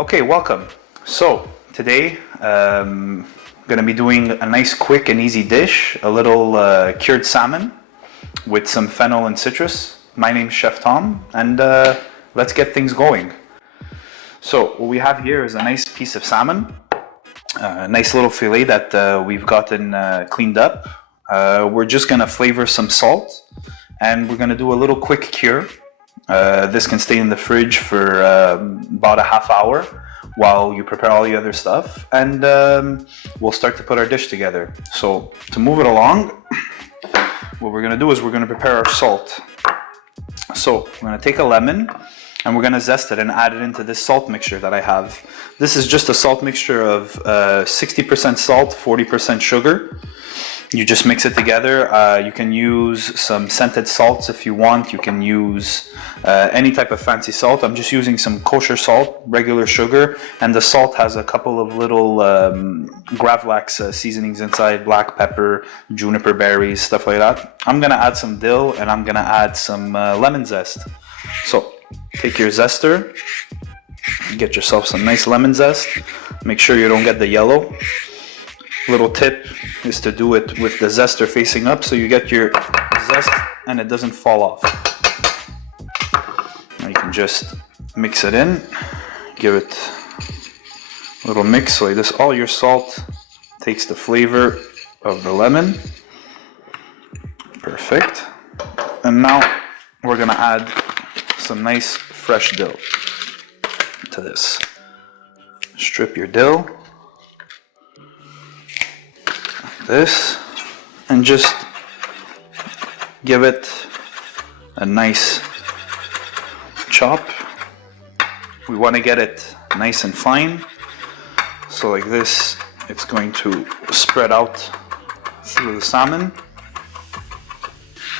Okay, welcome. So today I'm gonna be doing a nice quick and easy dish, a little cured salmon with some fennel and citrus. My name's Chef Tom, and let's get things going. So what we have here is a nice piece of salmon, a nice little fillet that we've gotten cleaned up. We're just gonna flavor some salt, and we're gonna do a little quick cure. This can stay in the fridge for about a half hour while you prepare all the other stuff, and we'll start to put our dish together. So to move it along, what we're gonna do is we're gonna prepare our salt. So we're gonna take a lemon and we're gonna zest it and add it into this salt mixture that I have. This is just a salt mixture of 60% salt, 40% sugar. You just mix it together. You can use some scented salts if you want. You can use any type of fancy salt. I'm just using some kosher salt, regular sugar, and the salt has a couple of little Gravlax seasonings inside, black pepper, juniper berries, stuff like that. I'm gonna add some dill and I'm gonna add some lemon zest. So take your zester, get yourself some nice lemon zest. Make sure you don't get the yellow. Little tip is to do it with the zester facing up so you get your zest and it doesn't fall off. Now you can just mix it in, give it a little mix like this. All your salt takes the flavor of the lemon. Perfect. And now we're gonna add some nice fresh dill to this. Strip your dill. This, and just give it a nice chop. We want to get it nice and fine, so like this it's going to spread out through the salmon.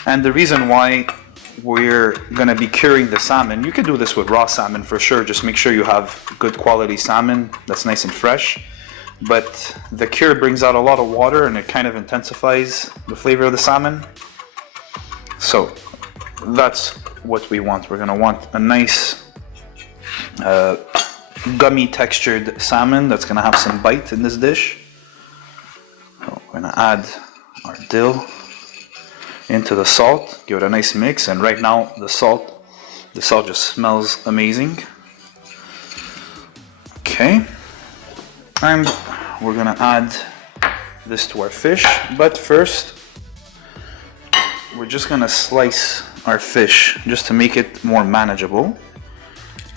And the reason why we're going to be curing the salmon, you can do this with raw salmon for sure, just make sure you have good quality salmon that's nice and fresh. But the cure brings out a lot of water and it kind of intensifies the flavor of the salmon. So that's what we want. We're gonna want a nice gummy textured salmon that's gonna have some bite in this dish. So we're gonna add our dill into the salt, give it a nice mix, and right now the salt just smells amazing. Okay. And we're gonna add this to our fish, but first we're just gonna slice our fish just to make it more manageable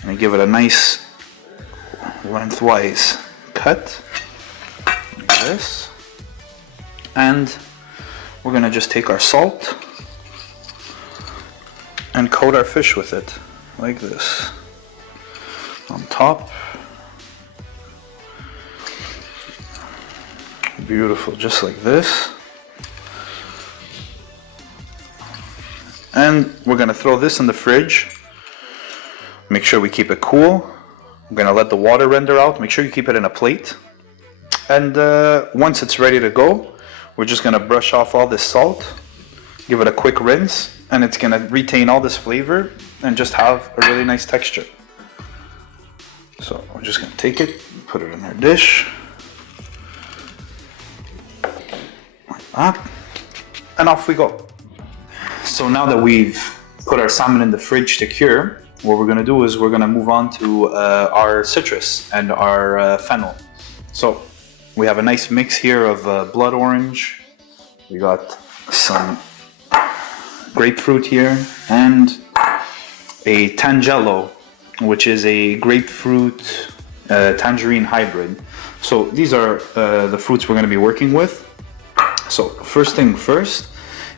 and give it a nice lengthwise cut like this. And we're gonna just take our salt and coat our fish with it like this on top. Beautiful, just like this. And we're gonna throw this in the fridge. Make sure we keep it cool. I'm gonna let the water render out. Make sure you keep it in a plate. And once it's ready to go, we're just gonna brush off all this salt, give it a quick rinse, and it's gonna retain all this flavor and just have a really nice texture. So we're just gonna take it, put it in our dish. And off we go. So now that we've put our salmon in the fridge to cure, what we're gonna do is we're gonna move on to our citrus and our fennel. So we have a nice mix here of blood orange. We got some grapefruit here and a tangelo, which is a grapefruit tangerine hybrid. So these are the fruits we're gonna be working with. So first thing first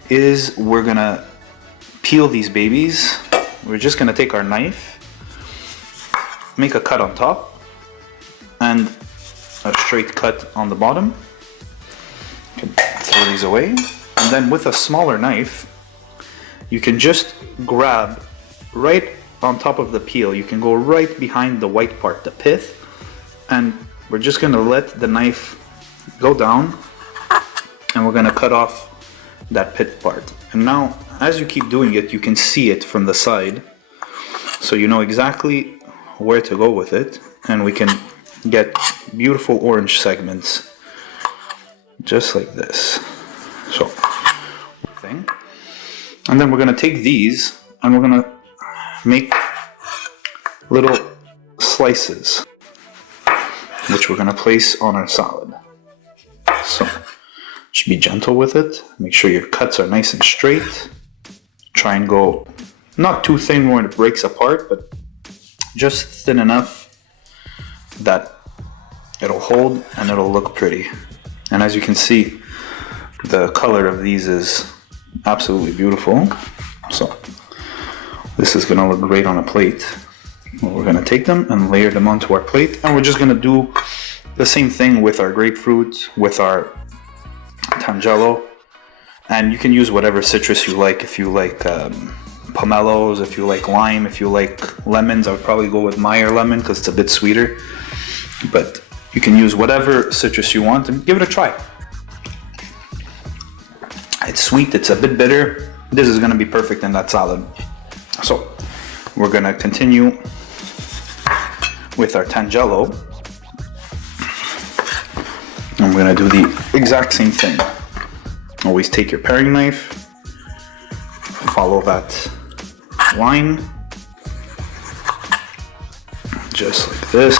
is we're gonna peel these babies. We're just gonna take our knife, make a cut on top and a straight cut on the bottom. You can throw these away. And then with a smaller knife, you can just grab right on top of the peel. You can go right behind the white part, the pith, and we're just gonna let the knife go down and we're gonna cut off that pit part. And now, as you keep doing it, you can see it from the side, so you know exactly where to go with it. and we can get beautiful orange segments just like this. So, and then we're gonna take these and we're gonna make little slices, which we're gonna place on our salad. So, just be gentle with it. Make sure your cuts are nice and straight. Try and go not too thin where it breaks apart, but just thin enough that it'll hold and it'll look pretty. And as you can see, the color of these is absolutely beautiful. So this is gonna look great on a plate. We're gonna take them and layer them onto our plate, and we're just gonna do the same thing with our grapefruit, with our tangelo, and you can use whatever citrus you like. If you like pomelos, if you like lime, if you like lemons, I would probably go with Meyer lemon because it's a bit sweeter, but you can use whatever citrus you want and give it a try. It's sweet, it's a bit bitter. This is gonna be perfect in that salad. So we're gonna continue with our tangelo, and we're gonna do the exact same thing. Always take your paring knife, follow that line, just like this.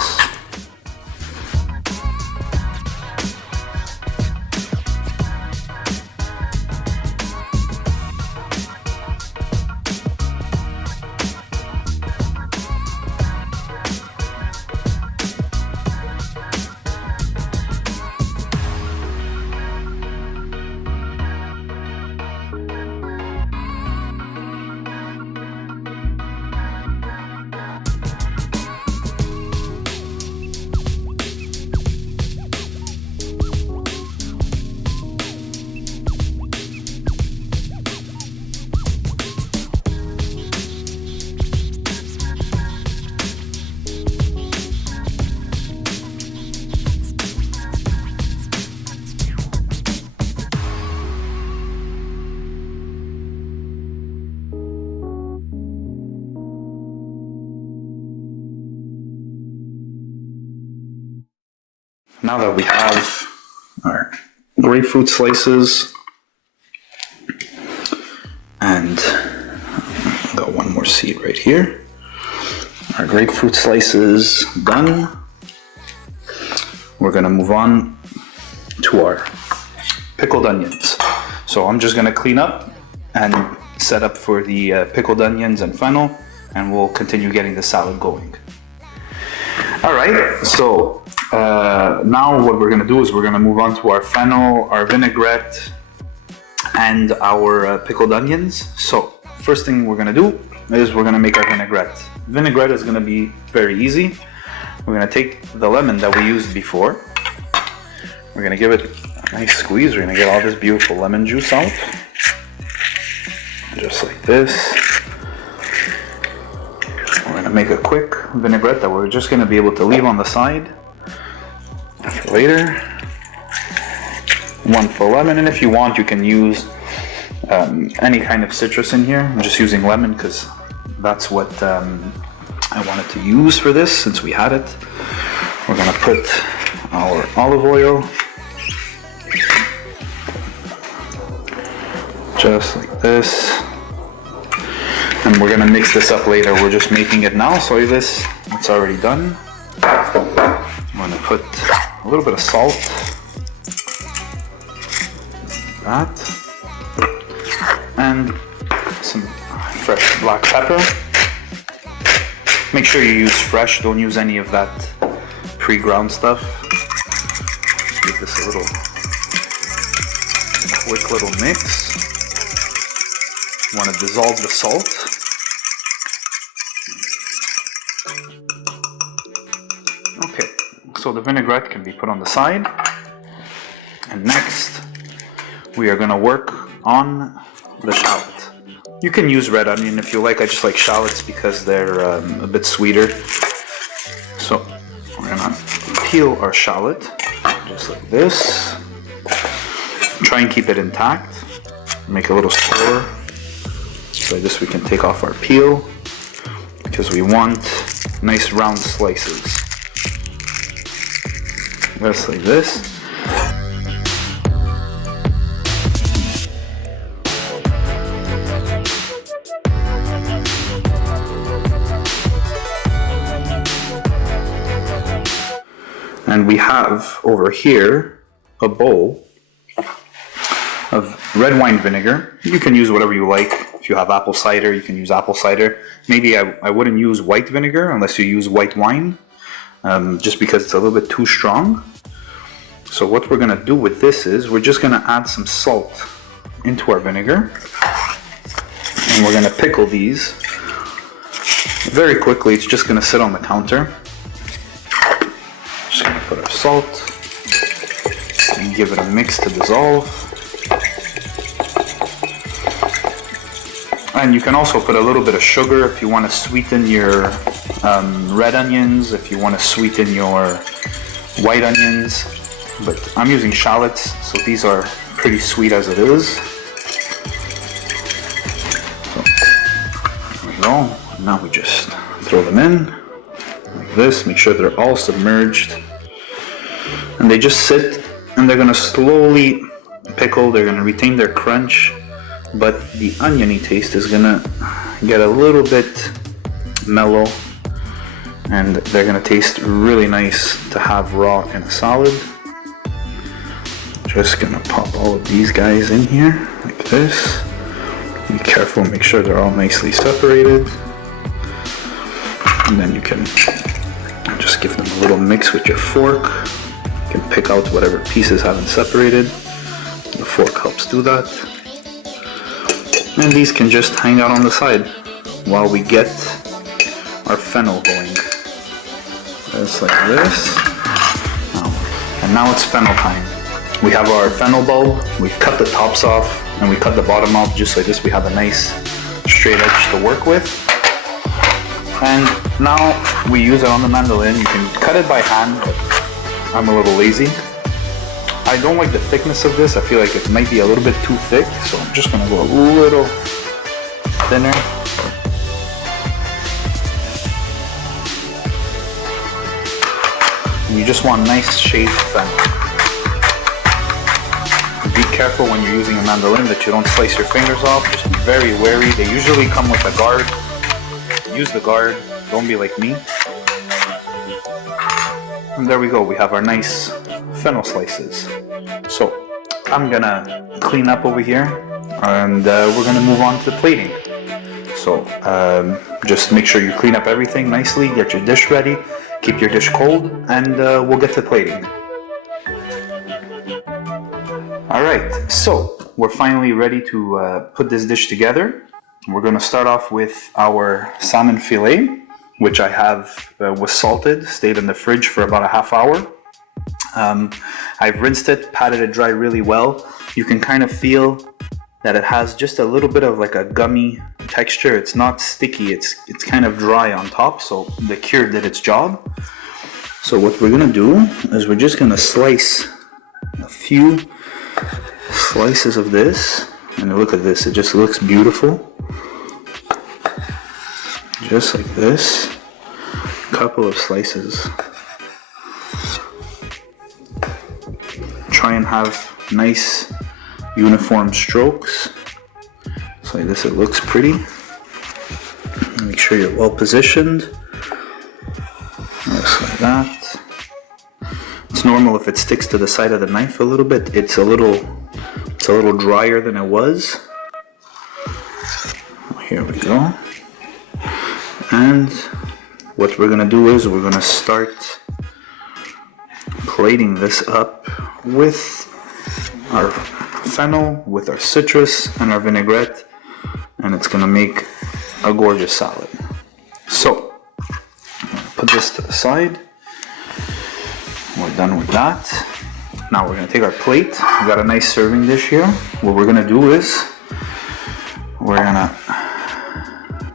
Now that we have our grapefruit slices, and got one more seed right here, our grapefruit slices done, we're gonna move on to our pickled onions. So I'm just gonna clean up and set up for the pickled onions and fennel, and we'll continue getting the salad going. All right, so now what we're gonna do is we're gonna move on to our fennel, our vinaigrette, and our pickled onions. So first thing we're gonna do is we're gonna make our vinaigrette. Vinaigrette is gonna be very easy. We're gonna take the lemon that we used before. We're gonna give it a nice squeeze. We're gonna get all this beautiful lemon juice out. Just like this. We're gonna make a quick vinaigrette that we're just gonna be able to leave on the side for later. One full lemon, and if you want, you can use any kind of citrus in here. I'm just using lemon because that's what I wanted to use for this since we had it. We're gonna put our olive oil, just like this. And we're gonna mix this up later. We're just making it now, so this, it's already done. I'm gonna put a little bit of salt, that, and some fresh black pepper. Make sure you use fresh, don't use any of that pre-ground stuff. Just give this a quick little mix. You want to dissolve the salt. Okay, so the vinaigrette can be put on the side. And next, we are going to work on the shallot. You can use red onion if you like. I just like shallots because they're a bit sweeter. So we're going to peel our shallot just like this. Try and keep it intact. Make a little score. So this we can take off our peel because we want nice round slices. Just like this. And we have over here a bowl of red wine vinegar. You can use whatever you like. If you have apple cider, you can use apple cider. Maybe I wouldn't use white vinegar unless you use white wine, just because it's a little bit too strong. So what we're gonna do with this is we're just gonna add some salt into our vinegar, and we're gonna pickle these very quickly. It's just gonna sit on the counter. Just gonna put our salt and give it a mix to dissolve. And you can also put a little bit of sugar if you want to sweeten your red onions, if you want to sweeten your white onions. But I'm using shallots, so these are pretty sweet as it is. So, there we go. Now we just throw them in like this. Make sure they're all submerged. And they just sit, and they're going to slowly pickle. They're going to retain their crunch, but the oniony taste is going to get a little bit mellow, and they're going to taste really nice to have raw in a salad. Just going to pop all of these guys in here like this. Be careful, make sure they're all nicely separated. And then you can just give them a little mix with your fork. You can pick out whatever pieces haven't separated. The fork helps do that. And these can just hang out on the side while we get our fennel going. Just like this. And now it's fennel time. We have our fennel bulb. We've cut the tops off and we cut the bottom off just like this. We have a nice straight edge to work with. And now we use it on the mandolin. You can cut it by hand, but I'm a little lazy. I don't like the thickness of this. I feel like it might be a little bit too thick, so I'm just gonna go a little thinner. And you just want nice shaved fennel. Be careful when you're using a mandolin that you don't slice your fingers off. Just be very wary. They usually come with a guard. Use the guard. Don't be like me. And there we go. We have our nice fennel slices. So I'm gonna clean up over here, and we're gonna move on to plating. So just make sure you clean up everything nicely. Get your dish ready. Keep your dish cold, and we'll get to plating. Alright, so we're finally ready to put this dish together. We're going to start off with our salmon fillet, which I have was salted, stayed in the fridge for about a half hour. I've rinsed it, patted it dry really well. You can kind of feel that it has just a little bit of like a gummy texture. It's not sticky, it's kind of dry on top, so the cure did its job. So what we're going to do is we're just going to slice a few slices of this, and look at this, it just looks beautiful. Just like this, a couple of slices. Try and have nice uniform strokes. So like this, it looks pretty. Make sure you're well positioned. Just like that. It's normal if it sticks to the side of the knife a little bit. It's a little drier than it was. Here we go. And what we're gonna do is we're gonna start plating this up with our fennel, with our citrus and our vinaigrette, and it's gonna make a gorgeous salad. So put this to the side. We're done with that. Now we're gonna take our plate. We got a nice serving dish here. What we're gonna do is we're gonna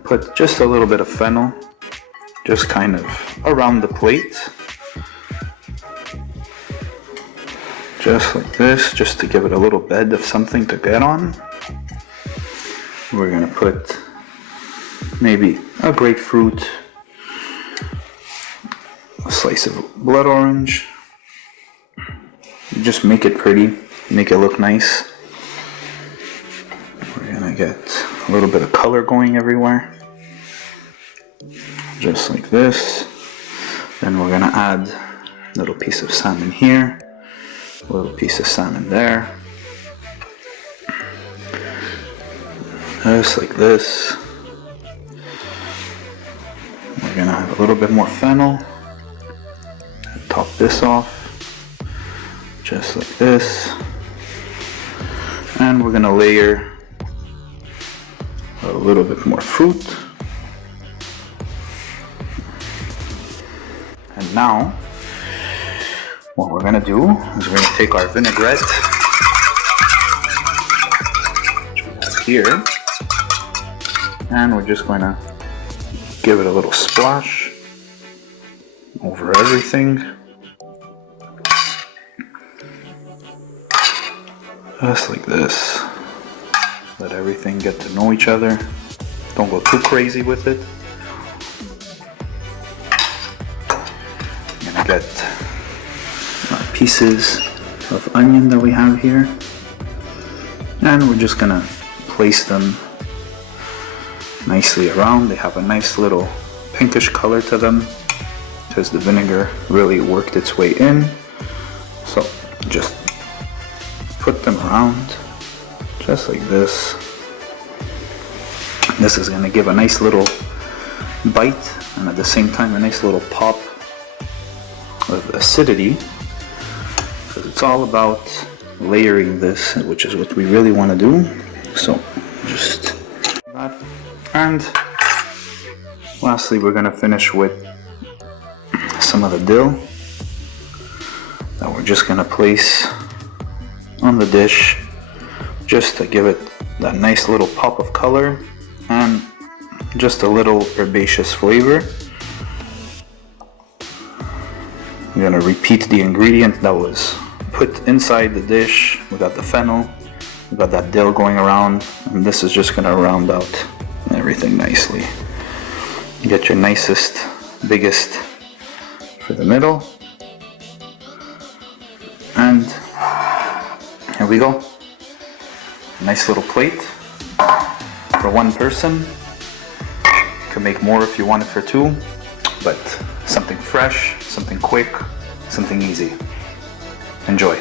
put just a little bit of fennel, just kind of around the plate. Just like this, just to give it a little bed of something to get on. We're gonna put maybe a grapefruit, a slice of blood orange, just make it pretty, make it look nice. We're gonna get a little bit of color going everywhere. Just like this. Then we're gonna add a little piece of salmon here, a little piece of salmon there. Just like this. We're gonna have a little bit more fennel. Top this off. Just like this. And we're gonna layer a little bit more fruit. And now, what we're gonna do is we're gonna take our vinaigrette, which we have here, and we're just gonna give it a little splash over everything. Just like this. Let everything get to know each other. Don't go too crazy with it. I'm gonna get our pieces of onion that we have here. And we're just gonna place them nicely around. They have a nice little pinkish color to them because the vinegar really worked its way in. So just put them around just like this. This is going to give a nice little bite and at the same time a nice little pop of acidity, because it's all about layering this, which is what we really want to do. So just that. And lastly, we're going to finish with some of the dill that we're just going to place on the dish just to give it that nice little pop of color and just a little herbaceous flavor. I'm gonna repeat the ingredient that was put inside the dish. We got the fennel, we got that dill going around, and this is just gonna round out everything nicely. Get your nicest, biggest for the middle, and here we go. Nice little plate for one person. You can make more if you want it for two, but something fresh, something quick, something easy. Enjoy.